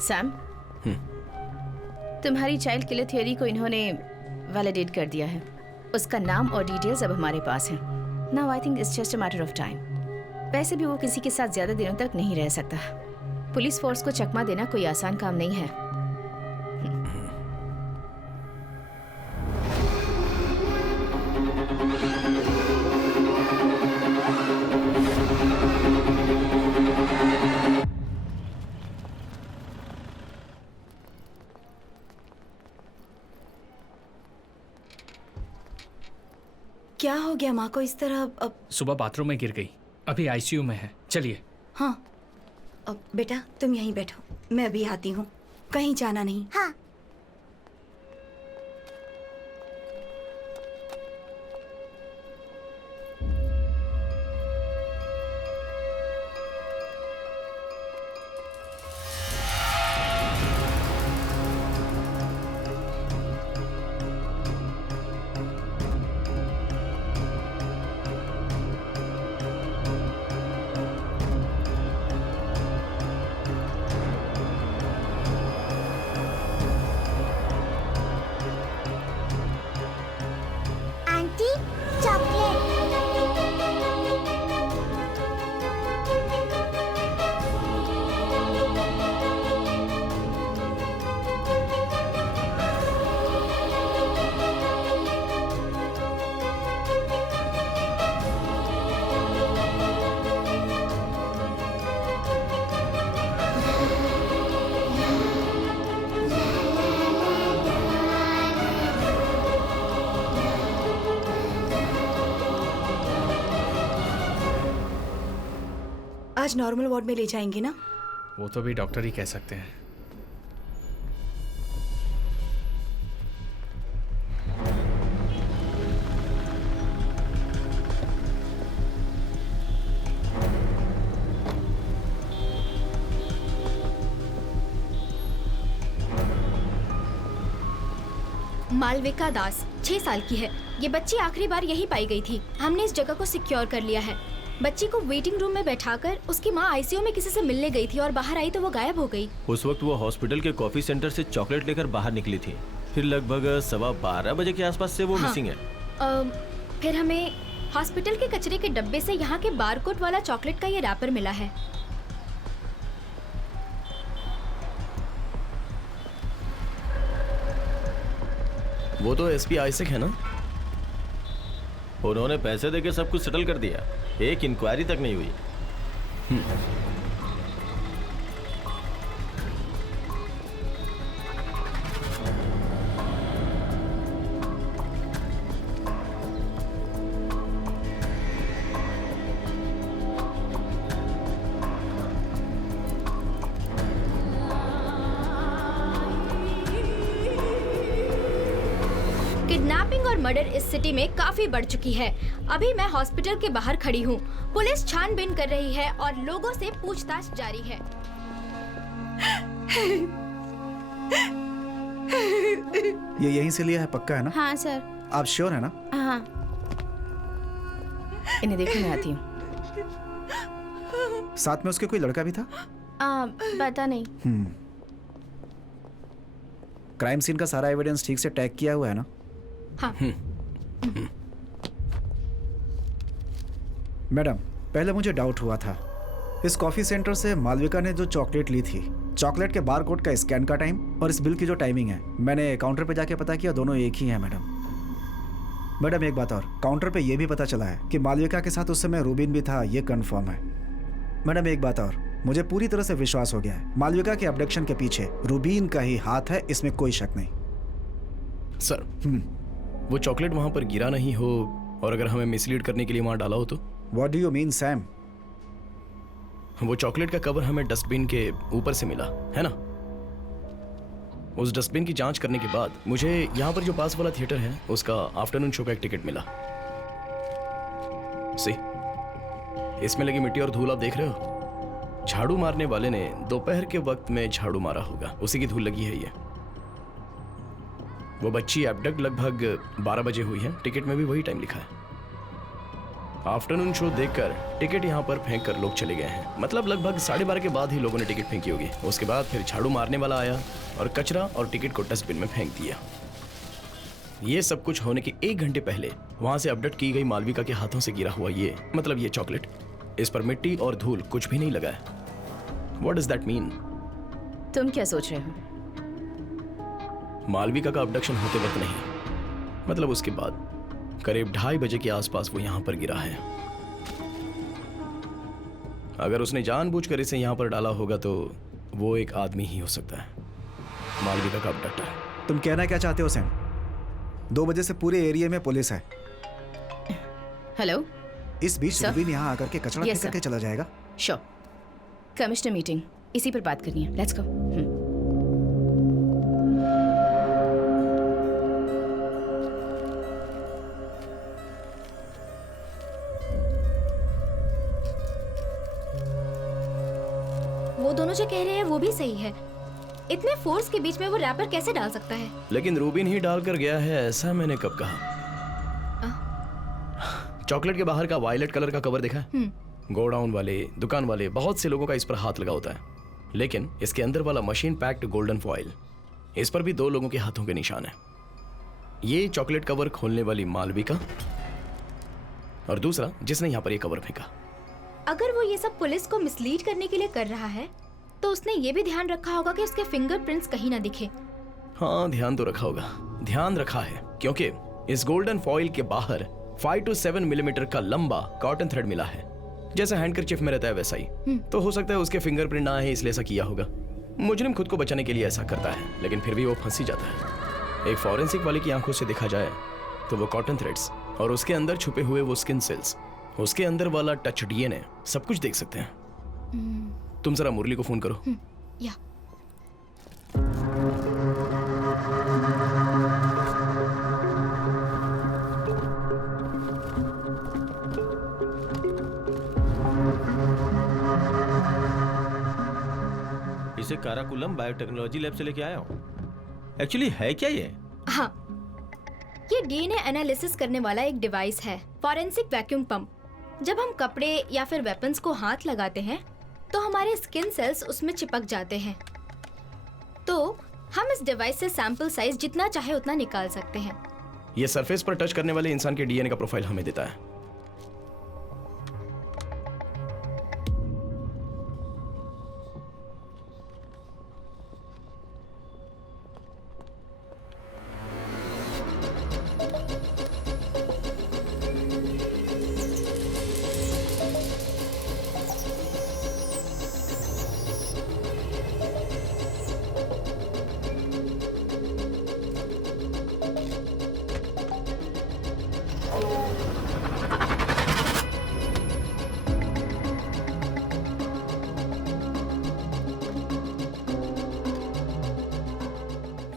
Sam, तुम्हारी child killer theory को इन्होंने वैलिडेट कर दिया है। उसका नाम और डिटेल्स अब हमारे पास हैं। Now I think it's just a matter of time. वैसे भी वो किसी के साथ ज्यादा दिनों तक नहीं रह सकता। पुलिस फोर्स को चकमा देना कोई आसान काम नहीं है। क्या हो गया माँ को इस तरह? अब सुबह बाथरूम में गिर गई, अभी आईसीयू में है। चलिए। हाँ, अब बेटा तुम यहीं बैठो, मैं अभी आती हूँ, कहीं जाना नहीं। हाँ। Aunty, chocolate. आज नॉर्मल वार्ड में ले जाएंगे ना? वो तो भी डॉक्टर ही कह सकते हैं। मालविका दास 6 साल की है। ये बच्ची आखिरी बार यही पाई गई थी। हमने इस जगह को सिक्योर कर लिया है। बच्ची को वेटिंग रूम में बैठाकर उसकी माँ आईसीयू में किसी से मिलने गई थी और बाहर आई तो वो गायब हो गई। उस वक्त वो हॉस्पिटल के कॉफी सेंटर से चॉकलेट लेकर बाहर निकली थी। फिर लगभग 12:15 बजे के आसपास से वो मिसिंग है। फिर हमें हॉस्पिटल के कचरे के डब्बे से यहाँ के बारकोड वाला चॉकलेट का ये रैपर मिला है। वो तो एसपी आइजैक है ना? उन्होंने पैसे देके सब कुछ सेटल कर दिया, एक इंक्वायरी तक नहीं हुई। किडनैपिंग और मर्डर इस सिटी में काफी बढ़ चुकी है। अभी मैं हॉस्पिटल के बाहर खड़ी हूँ। पुलिस छानबीन कर रही है और लोगों से पूछताछ जारी है। ये यहीं से लिया है, पक्का है ना? हाँ सर। आप श्योर है ना? हाँ। इन्हें देखो, मैं आती हूँ। साथ में उसके कोई लड़का भी था? पता नहीं। क्राइम सीन का सारा एविडेंस ठीक से टैग किया हुआ है ना? हाँ। मैडम, पहले मुझे डाउट हुआ था। इस कॉफी सेंटर से मालविका ने जो चॉकलेट ली थी, चॉकलेट के बारकोड का स्कैन का टाइम और इस बिल की जो टाइमिंग है, मैंने काउंटर पे जाके पता किया, दोनों एक ही हैं मैडम। एक बात और, काउंटर पे ये भी पता चला है कि मालविका के साथ उस समय रूबिन भी था, ये कंफर्म है। मैडम एक बात और, मुझे पूरी तरह से विश्वास हो गया है, मालविका के अबडक्शन के पीछे रूबिन का ही हाथ है, इसमें कोई शक नहीं। सर, वो चॉकलेट वहां पर गिरा नहीं हो और अगर हमें मिसलीड करने के लिए वहां डाला हो तो? What do you mean, Sam? वो चॉकलेट का कवर हमें डस्टबिन के ऊपर से मिला है ना। उस डस्टबिन की जांच करने के बाद मुझे यहाँ पर जो पास वाला थिएटर है उसका आफ्टरनून शो का एक टिकट मिला। सी, इसमें लगी मिट्टी और धूल आप देख रहे हो। झाड़ू मारने वाले ने दोपहर के वक्त में झाड़ू मारा होगा, उसी की धूल लगी है ये। वो बच्ची एब्डक्ट लगभग 12 बजे हुई है, टिकट में भी वही टाइम लिखा है। आफ्टरनून शो देखकर टिकट यहाँ पर फेंक कर लोग चले गए हैं। मतलब लगभग 12:30 के बाद ही लोगों ने टिकट फेंकी होगी। उसके बाद फिर झाड़ू मारने वाला आया और कचरा और टिकट को डस्टबिन में फेंक दिया। ये सब कुछ होने के 1 घंटे पहले वहां से अपडेट की गई मालविका के हाथों से गिरा हुआ ये मतलब ये चॉकलेट, इस पर मिट्टी और धूल कुछ भी नहीं लगा है। What does that mean? तुम क्या सोच रहे हो? मालविका का अबडक्शन होते वक्त नहीं, मतलब उसके बाद करीब 2:30 बजे के आसपास वो यहाँ पर गिरा है। अगर उसने जानबूझकर इसे यहाँ पर डाला होगा तो वो एक आदमी ही हो सकता है, मालविका का अबडक्टर। तुम कहना क्या चाहते हो सैम? 2 बजे से पूरे एरिया में पुलिस है। हेलो इस बीच Sir? रुबीन यहाँ आकर के कचरा Yes, फेंक करके sir. चला जाएगा। श्योर। कमिश्नर मीटिंग इसी पर बात करनी है। Let's go. वो दोनों जो कह रहे हैं वो भी सही है। इतने फोर्स के बीच में वो रैपर कैसे डाल सकता है? लेकिन रूबिन ही डालकर गया है ऐसा मैंने कब कहा? चॉकलेट के बाहर का वायलेट कलर का कवर देखा है? गोडाउन वाले, दुकान वाले, बहुत से लोगों का इस पर हाथ लगा होता है। लेकिन इसके अंदर वाला मशीन पैक्ड गोल्डन फॉइल, इस पर भी 2 लोगों के हाथों के निशान है। ये चॉकलेट कवर खोलने वाली मालविका और दूसरा जिसने यहाँ पर ये कवर फेंका। अगर वो ये सब पुलिस को मिसलीड करने के लिए कर रहा है तो उसने ये भी ध्यान रखा होगा कि उसके फिंगरप्रिंट्स कहीं ना दिखे। हाँ, ध्यान तो रखा होगा, ध्यान रखा है, क्योंकि इस गोल्डन फॉइल के बाहर 5 to 7 मिलीमीटर का लंबा कॉटन थ्रेड मिला है, जैसा हैंडकरचिफ में रहता है वैसा ही। तो हो सकता है उसके फिंगरप्रिंट ना है इसलिए ऐसा किया होगा। मुजरिम खुद को बचाने के लिए ऐसा करता है, लेकिन फिर भी वो फंस ही जाता है। एक फॉरेंसिक वाले की आंखों से देखा जाए तो वो कॉटन थ्रेड्स और उसके अंदर छुपे हुए वो स्किन सेल्स, उसके अंदर वाला टच डीएनए सब कुछ देख सकते हैं। तुम जरा मुरली को फोन करो। या इसे काराकुलम बायोटेक्नोलॉजी लैब से लेके आया हूँ। एक्चुअली है क्या ये? हाँ, ये डीएनए एनालिसिस करने वाला एक डिवाइस है, फॉरेंसिक वैक्यूम पंप। जब हम कपड़े या फिर वेपन्स को हाथ लगाते हैं तो हमारे स्किन सेल्स उसमें चिपक जाते हैं। तो हम इस डिवाइस से सैंपल साइज जितना चाहे उतना निकाल सकते हैं। ये सरफेस पर टच करने वाले इंसान के डीएनए का प्रोफाइल हमें देता है।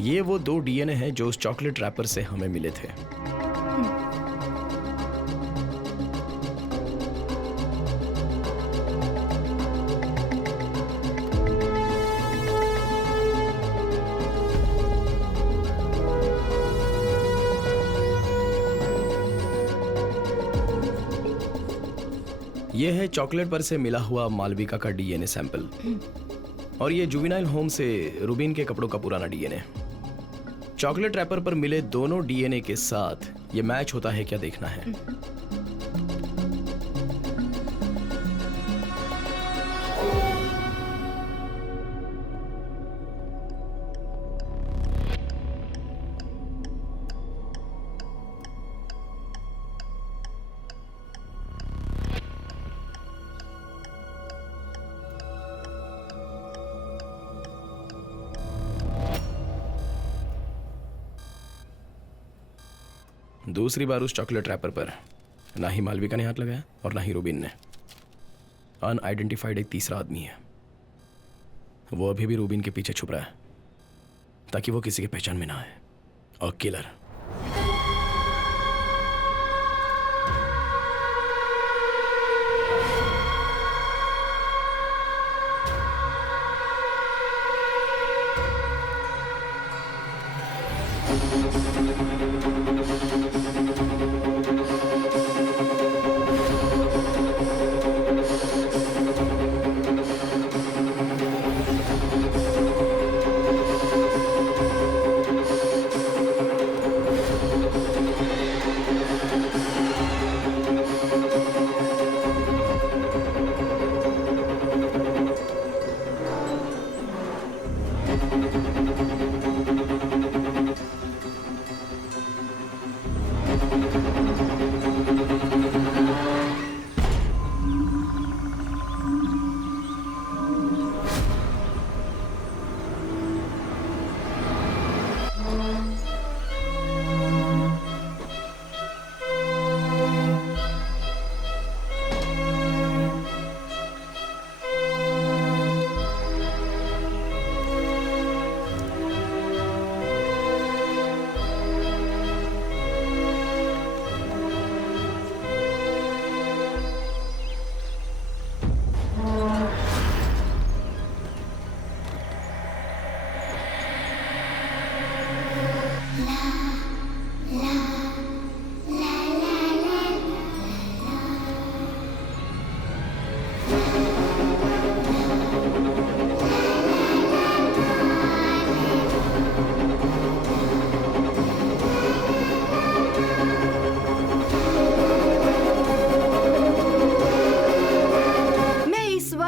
ये वो 2 डीएनए हैं जो उस चॉकलेट रैपर से हमें मिले थे। ये है चॉकलेट पर से मिला हुआ मालविका का डीएनए सैंपल और ये जुवेनाइल होम से रूबिन के कपड़ों का पुराना डीएनए। चॉकलेट रैपर पर मिले दोनों डीएनए के साथ ये मैच होता है क्या देखना है। दूसरी बार उस चॉकलेट रैपर पर ना ही मालविका ने हाथ लगाया और ना ही रूबिन ने। अनआइडेंटिफाइड एक तीसरा आदमी है, वो अभी भी रूबिन के पीछे छुप रहा है ताकि वो किसी के पहचान में ना आए। और किलर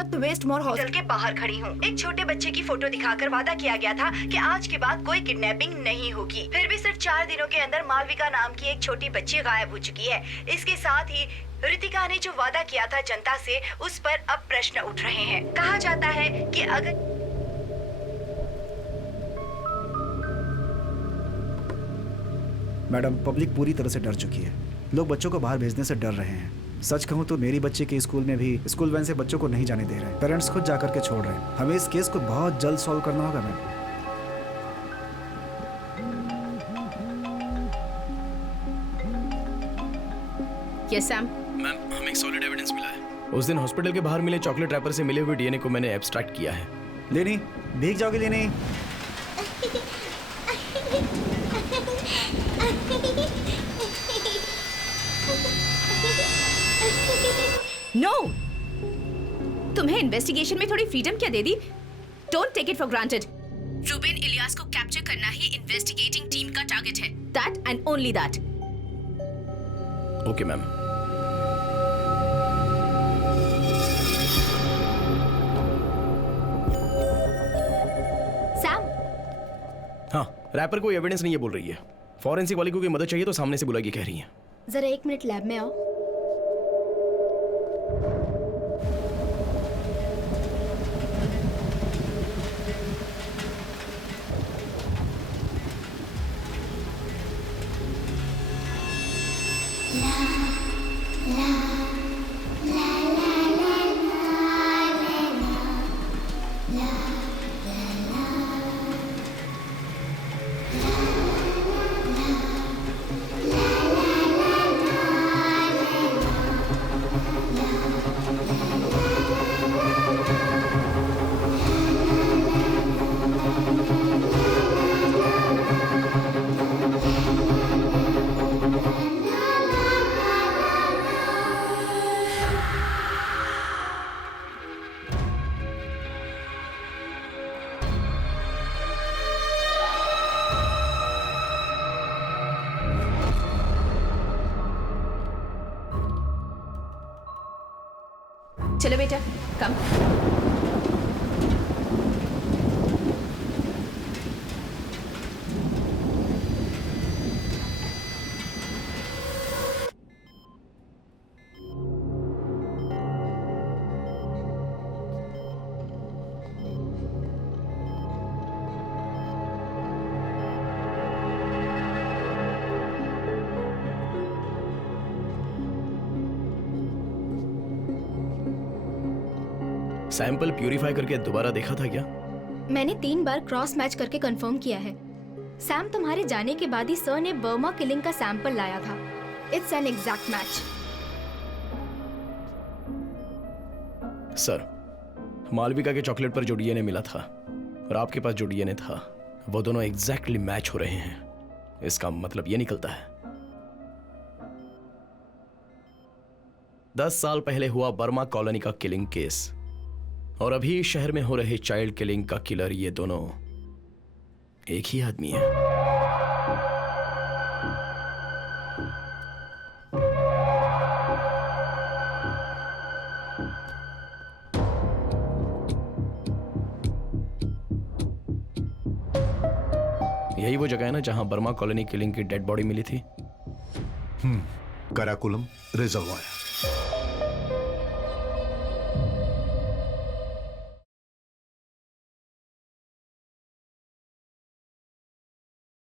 वक्त वेस्ट मोर हॉस्टल के बाहर खड़ी हूँ। एक छोटे बच्चे की फोटो दिखाकर वादा किया गया था कि आज के बाद कोई किडनैपिंग नहीं होगी। फिर भी सिर्फ 4 दिनों के अंदर मालविका नाम की एक छोटी बच्ची गायब हो चुकी है। इसके साथ ही रितिका ने जो वादा किया था जनता से, उस पर अब प्रश्न उठ रहे हैं। कहा जाता है कि अगर मैडम, पब्लिक पूरी तरह से डर चुकी है। लोग बच्चों को बाहर भेजने से डर रहे हैं। सच कहूँ तो मेरी बच्ची के स्कूल में भी स्कूल वैन से बच्चों को नहीं जाने दे रहे। पेरेंट्स खुद जाकर के छोड़ रहे हैं। हमें इस केस को बहुत जल्द सॉल्व करना होगा मैम। Yes Sam. मैम, हमें एक सॉलिड एविडेंस मिला है। उस दिन हॉस्पिटल के बाहर मिले चॉकलेट रैपर से मिले हुए डीएनए को मैंने एब्स्ट्रैक्ट किया है। लेनी, भीग जाओगे लेनी? नो, तुम्हें इन्वेस्टिगेशन में थोड़ी फ्रीडम क्या दे दी? Don't take it for granted. Ruben Elias को कैप्चर करना ही इन्वेस्टिगेटिंग टीम का टारगेट है। That and only that. Okay ma'am. Sam, हाँ, रैपर कोई एविडेंस नहीं है बोल रही है। फॉरेंसिक वाली को कोई मदद चाहिए तो सामने से बुलाएगी कह रही है। जरा 1 मिनट लैब में आओ। चलो बेटा, कम। सैंपल प्यूरिफाई करके दोबारा देखा था क्या? मैंने 3 बार क्रॉस मैच करके कंफर्म किया है। सैम, तुम्हारे जाने के बाद ही सर ने बर्मा किलिंग का सैंपल लाया था। It's an exact match. Sir, Malavika के चॉकलेट पर जो डीएनए मिला था और आपके पास जो डीएनए था, वो दोनों एग्जैक्टली मैच हो रहे हैं। इसका मतलब ये निकलता है 10 साल पहले हुआ बर्मा कॉलोनी का किलिंग केस और अभी शहर में हो रहे चाइल्ड किलिंग का किलर, ये दोनों एक ही आदमी है। यही वो जगह है ना जहां बर्मा कॉलोनी किलिंग की डेड बॉडी मिली थी? कराकुलम रिजर्वायर।